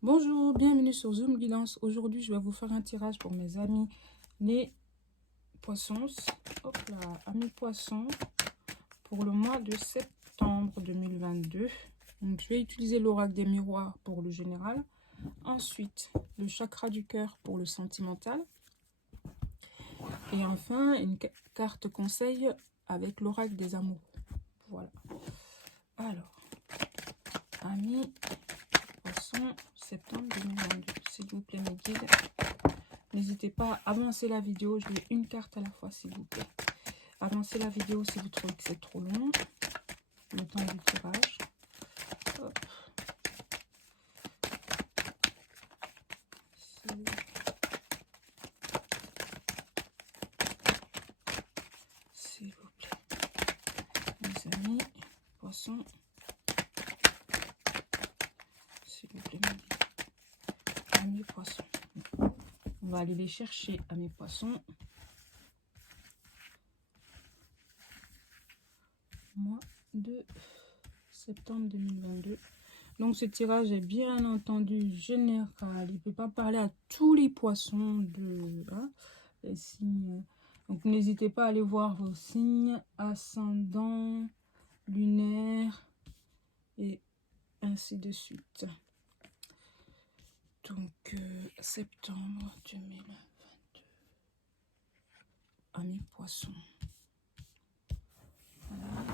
Bonjour, bienvenue sur Zoom Guidance. Aujourd'hui, je vais vous faire un tirage pour mes amis les poissons. Hop là, amis poissons pour le mois de septembre 2022. Donc, je vais utiliser l'oracle des miroirs pour le général. Ensuite, le chakra du cœur pour le sentimental. Et enfin, une carte conseil avec l'oracle des amours. Voilà. Alors, amis poissons, septembre 2022. S'il vous plaît, mes guides. N'hésitez pas à avancer la vidéo. Je vais une carte à la fois, s'il vous plaît. Avancez la vidéo si vous trouvez que c'est trop long. Le temps du tirage. Hop. S'il vous plaît. Mes amis, poissons. S'il vous plaît, amis poissons. On va aller les chercher, amis poissons. Mois de septembre 2022. Donc ce tirage est bien entendu général. Il ne peut pas parler à tous les poissons de les signes. Donc n'hésitez pas à aller voir vos signes ascendants, lunaires et ainsi de suite. Donc septembre 2022. Amis poissons. Voilà.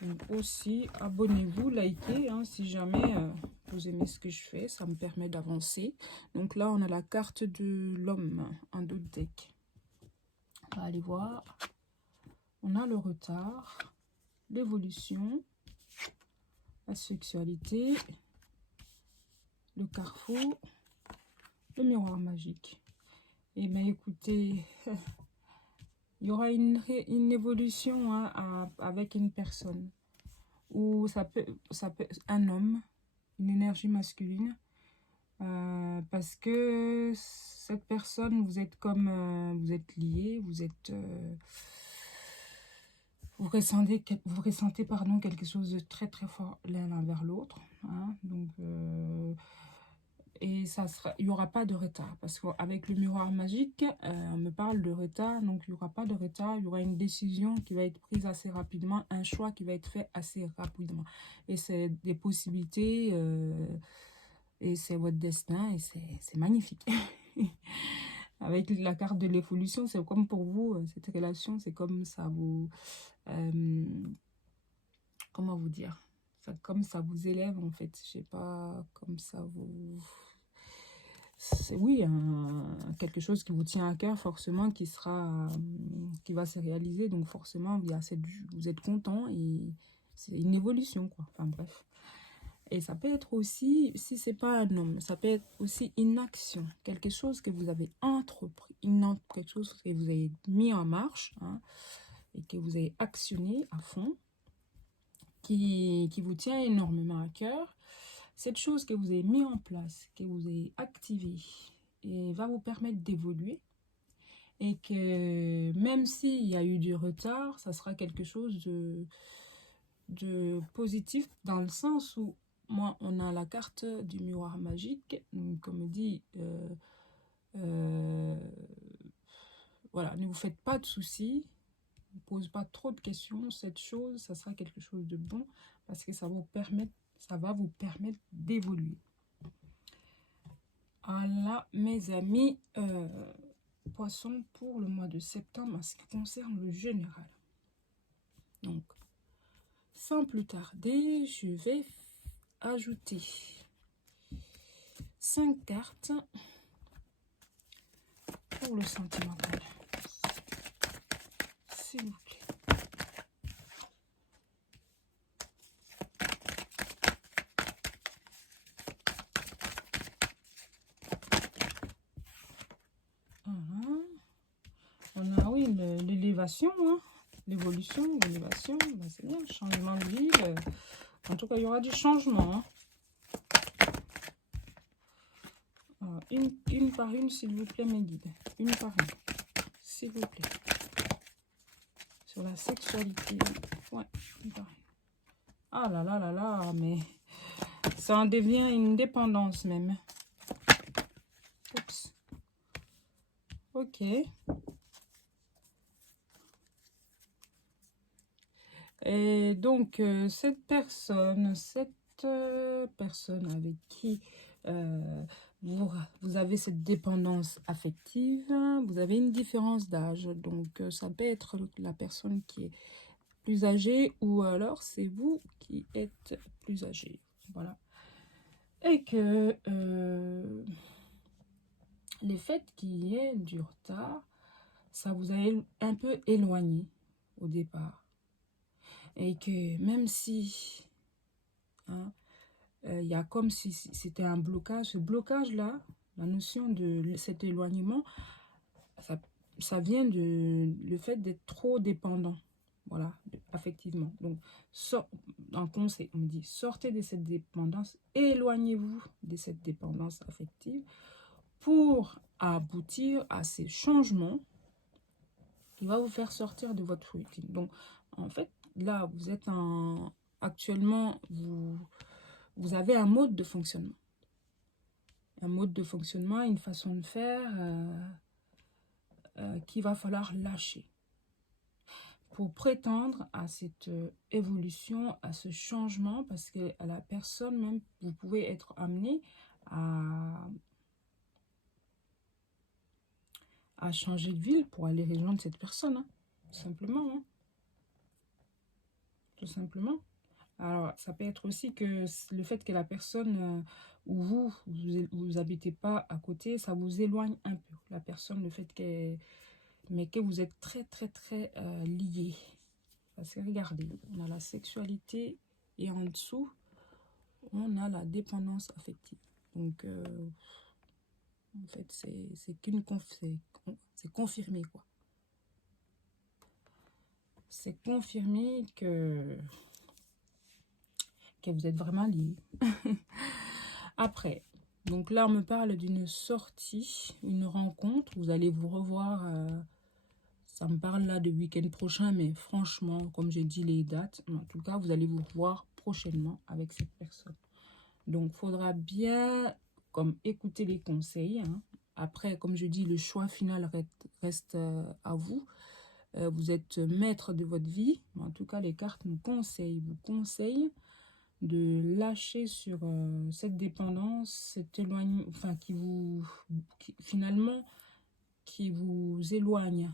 Donc aussi, abonnez-vous, likez, si jamais vous aimez ce que je fais, ça me permet d'avancer. Donc là, on a la carte de l'homme, un autre deck. On va aller voir. On a le retard, l'évolution, la sexualité, le carrefour, le miroir magique. Et bien écoutez, il y aura une évolution avec une personne. Ou ça peut un homme, une énergie masculine. Parce que cette personne, vous êtes comme, vous êtes liés, vous êtes... vous ressentez quelque chose de très très fort l'un vers l'autre. Donc... et il n'y aura pas de retard, parce qu'avec le miroir magique, on me parle de retard, donc il n'y aura pas de retard, il y aura une décision qui va être prise assez rapidement, un choix qui va être fait assez rapidement. Et c'est des possibilités, et c'est votre destin, et c'est magnifique. Avec la carte de l'évolution, c'est comme pour vous, cette relation, c'est comme ça vous... comment vous dire, comme ça vous élève en fait, je sais pas, comme ça vous... C'est oui, quelque chose qui vous tient à cœur forcément, qui va se réaliser, donc forcément vous êtes content et c'est une évolution quoi, enfin bref. Et ça peut être aussi, si c'est pas un homme, ça peut être aussi une action, quelque chose que vous avez entrepris, quelque chose que vous avez mis en marche et que vous avez actionné à fond, qui vous tient énormément à cœur. Cette chose que vous avez mis en place, que vous avez activée, et va vous permettre d'évoluer. Et que même s'il y a eu du retard, ça sera quelque chose de positif, dans le sens où, moi, on a la carte du miroir magique. Donc, comme dit, voilà, ne vous faites pas de soucis. Ne pose pas trop de questions. Cette chose, ça sera quelque chose de bon, parce que ça va vous permettre d'évoluer. Voilà, mes amis, poissons pour le mois de septembre en ce qui concerne le général. Donc, sans plus tarder, je vais ajouter 5 cartes pour le sentimental. S'il vous plaît. On a, oui, l'élévation, l'évolution, l'élévation, c'est bien, changement de vie. En tout cas, il y aura du changement. Alors, une par une, s'il vous plaît, mes guides. Une par une, s'il vous plaît. Sur la sexualité. Ouais, une par une. Ah là là là là, mais Ça en devient une dépendance même. Oups. Ok. Et donc, cette personne avec qui vous avez cette dépendance affective, vous avez une différence d'âge. Donc, ça peut être la personne qui est plus âgée ou alors c'est vous qui êtes plus âgé. Voilà. Et que le fait qu'il y ait du retard, ça vous a un peu éloigné au départ. Et que même si hein, il y a comme si c'était un blocage, ce blocage-là, la notion de cet éloignement, ça vient de le fait d'être trop dépendant. Voilà, affectivement. Donc, en conseil, on me dit, sortez de cette dépendance, éloignez-vous de cette dépendance affective pour aboutir à ces changements qui va vous faire sortir de votre routine. Donc, en fait, là, vous êtes actuellement, vous avez un mode de fonctionnement. Un mode de fonctionnement, une façon de faire qu'il va falloir lâcher pour prétendre à cette évolution, à ce changement, parce que à la personne même, vous pouvez être amené à changer de ville pour aller rejoindre cette personne, hein, tout simplement. Hein, tout simplement. Alors, ça peut être aussi que le fait que la personne où vous habitez pas à côté, ça vous éloigne un peu. La personne, le fait mais que vous êtes très, très, très liés. Parce que regardez, on a la sexualité et en dessous, on a la dépendance affective. Donc, en fait, c'est confirmé, quoi. C'est confirmé que vous êtes vraiment liés. Après, donc là, on me parle d'une sortie, une rencontre. Vous allez vous revoir. Ça me parle là de week-end prochain, mais franchement, comme j'ai dit les dates, en tout cas, vous allez vous revoir prochainement avec cette personne. Donc, il faudra bien comme écouter les conseils. Hein. Après, comme je dis, le choix final reste à vous. Vous êtes maître de votre vie. En tout cas, les cartes vous conseillent de lâcher sur cette dépendance, cet éloignement, enfin, finalement, qui vous éloigne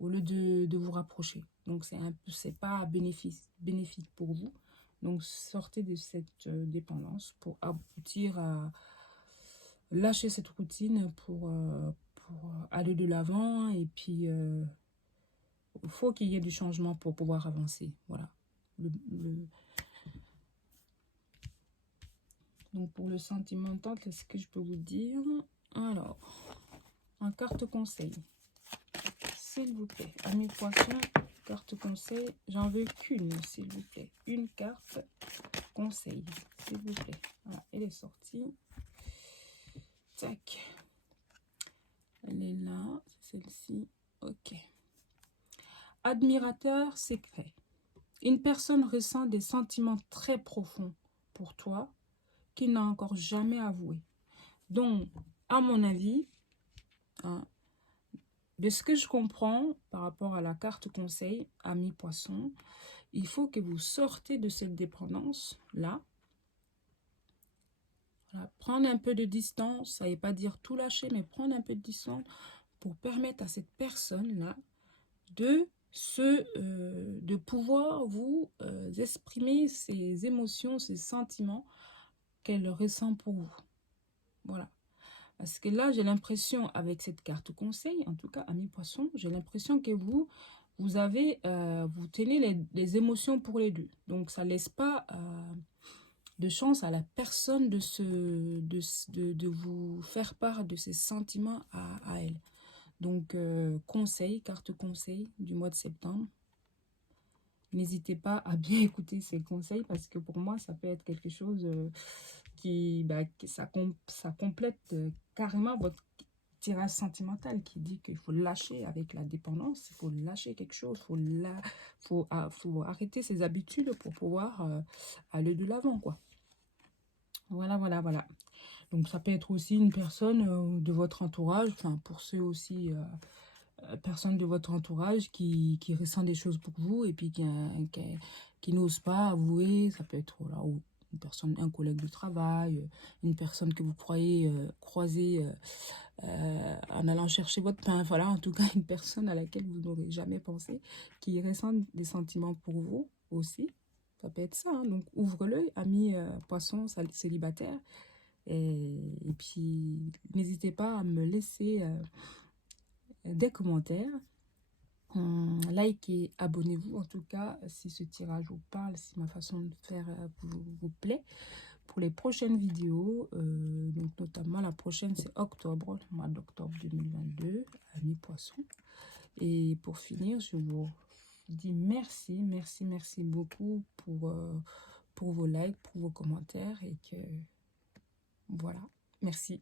au lieu de vous rapprocher. Donc, c'est pas bénéfique pour vous. Donc, sortez de cette dépendance pour aboutir à lâcher cette routine pour aller de l'avant. Et puis, il faut qu'il y ait du changement pour pouvoir avancer. Voilà. Donc, pour le sentimental, qu'est-ce que je peux vous dire? Alors, en carte conseil, s'il vous plaît, amis poissons, carte conseil, j'en veux qu'une, s'il vous plaît. Une carte conseil, s'il vous plaît. Voilà, elle est sortie. Tac. Elle est là, celle-ci. Ok. Admirateur secret. Une personne ressent des sentiments très profonds pour toi qu'il n'a encore jamais avoué. Donc, à mon avis, hein, de ce que je comprends par rapport à la carte conseil, ami poisson, il faut que vous sortez de cette dépendance-là. Voilà, prendre un peu de distance, ça ne veut pas dire tout lâcher, mais prendre un peu de distance pour permettre à cette personne-là de pouvoir vous exprimer ses émotions, ses sentiments qu'elle ressent pour vous. Voilà. Parce que là, j'ai l'impression, avec cette carte conseil, en tout cas, amis poissons, j'ai l'impression que vous tenez les émotions pour les deux. Donc, ça ne laisse pas de chance à la personne de vous faire part de ses sentiments à elle. Donc, carte conseil du mois de septembre. N'hésitez pas à bien écouter ces conseils parce que pour moi, ça peut être quelque chose ça complète carrément votre tirage sentimental qui dit qu'il faut lâcher avec la dépendance, il faut lâcher quelque chose, faut arrêter ses habitudes pour pouvoir aller de l'avant, quoi. Voilà, voilà, voilà. Donc, ça peut être aussi une personne de votre entourage, enfin, pour ceux aussi, personne de votre entourage qui ressent des choses pour vous et puis qui n'ose pas avouer. Ça peut être voilà, ou une personne, un collègue de travail, une personne que vous croyez croiser en allant chercher votre pain. Voilà, en tout cas, une personne à laquelle vous n'aurez jamais pensé, qui ressent des sentiments pour vous aussi. Ça peut être ça, hein. Donc, ouvre-le, ami poisson célibataire. Et puis, n'hésitez pas à me laisser des commentaires. Likez, abonnez-vous en tout cas si ce tirage vous parle, si ma façon de faire vous plaît. Pour les prochaines vidéos, donc notamment la prochaine c'est octobre, le mois d'octobre 2022, ami poisson. Et pour finir, je vous dis merci, merci, merci beaucoup pour vos likes, pour vos commentaires et que voilà, merci.